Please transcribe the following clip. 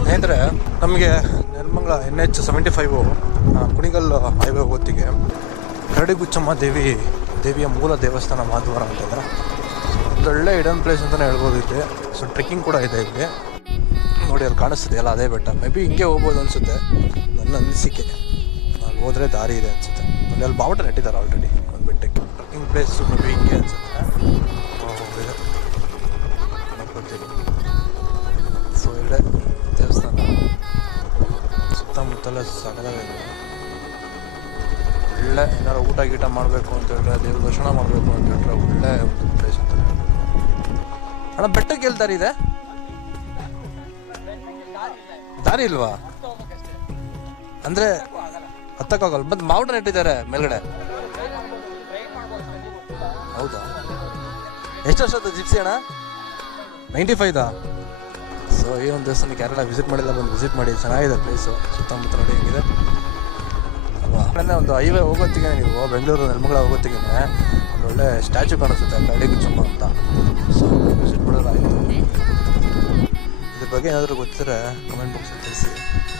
ಸ್ನೇಹಿತರೆ, ನಮಗೆ Nelamangala NH75 Kunigal highway ಹೊತ್ತಿಗೆ ಕರಡಿಗುಚ್ಚಮ್ಮ ದೇವಿಯ ಮೂಲ ದೇವಸ್ಥಾನ ಮಾಧವರ ಅಂತಂದ್ರೆ ಒಳ್ಳೊಳ್ಳೆ ಹಿಡನ್ ಪ್ಲೇಸ್ ಅಂತಲೇ ಹೇಳ್ಬೋದು. ಇಲ್ಲಿ ಸೊ ಟ್ರೆಕ್ಕಿಂಗ್ ಕೂಡ ಇದೆ ಇಲ್ಲಿ. ನೋಡಿ ಅಲ್ಲಿ ಕಾಣಿಸ್ತಿದೆ ಅಲ್ಲ, ಅದೇ ಬೆಟ್ಟ. ಮೇ ಬಿ ಹಿಂಗೆ ಹೋಗ್ಬೋದು ಅನಿಸುತ್ತೆ ನನ್ನ ಅನಿಸಿಕೆ. ಅಲ್ಲಿ ಹೋದರೆ ದಾರಿ ಇದೆ ಅನಿಸುತ್ತೆ. ಅಲ್ಲಿ ಬಾವುಟ ನೆಟ್ಟಿದ್ದಾರೆ ಆಲ್ರೆಡಿ ಒಂದು ಬೆಟ್ಟಕ್ಕೆ. ಟ್ರೆಕ್ಕಿಂಗ್ ಪ್ಲೇಸು ಮೇ ಬಿ ಹಿಂಗೆ ಅನಿಸುತ್ತೆ. ಹೋಗಿದೆ ನೋಡ್ಕೊಳ್ತೀವಿ. ಸೊ ಇಲ್ಲೇ ದೇವಸ್ಥಾನ ಸುತ್ತಮುತ್ತಲ ಸಡಗರವಿದೆ. ಒಳ್ಳೆ ಏನಾರು ಊಟ ಗೀಟ ಮಾಡಬೇಕು ಅಂತ ಹೇಳಿದ್ರೆ, ದೇವ್ರ ದರ್ಶನ ಮಾಡಬೇಕು ಅಂತ ಹೇಳಿದ್ರೆ ಒಳ್ಳೆ ಒಂದು ಪ್ಲೇಸ್ ಅಂತ. ಅಣ್ಣ ಬೆಟ್ಟಕ್ಕೆ ಎಲ್ಲಿ ದಾರಿ ಇದೆ? ದಾರಿ ಇಲ್ವಾ? ಅಂದ್ರೆ ಹತ್ತಕ್ಕಾಗಲ್ಲ. ಮತ್ತೆ ಬಾವುಟ ನೆಟ್ಟಿದ್ದಾರೆ ಮೇಲ್ಗಡೆ. ಹೌದಾ? ಎಷ್ಟು ವರ್ಷದ ಜಿಪ್ಸಿ ಅಣ್ಣ? 95. ಸೊ ಈ ಒಂದು ದೇವಸ್ಥಾನಕ್ಕೆ ಯಾರೆಲ್ಲ ವಿಸಿಟ್ ಮಾಡಿಲ್ಲ ಬಂದು ವಿಸಿಟ್ ಮಾಡಿ. ಚೆನ್ನಾಗಿದೆ ಪ್ಲೇಸು. ಸುತ್ತಮುತ್ತ ನೋಡಿ ಹೆಂಗಿದೆ ಅಲ್ವಾ? ಒಂದು ಹೈವೇ ಹೋಗೋತ್ತಿಗೆ ನೀವು ಬೆಂಗಳೂರು ನೆಲಮಂಗಲ ಹೋಗೋತ್ತಿಗೆ ಒಂದು ಒಳ್ಳೆ ಸ್ಟ್ಯಾಚು ಕಾಣಿಸುತ್ತೆ, ಕರಡಿಗುಚ್ಚಮ್ಮ ಅಂತ. ಸೊ ವಿಸಿಟ್ ಮಾಡೋದಾಯಿತು. ಇದ್ರ ಬಗ್ಗೆ ಏನಾದರೂ ಗೊತ್ತಿದ್ರೆ ಕಮೆಂಟ್ ಬಾಕ್ಸಲ್ಲಿ ತಿಳಿಸಿ.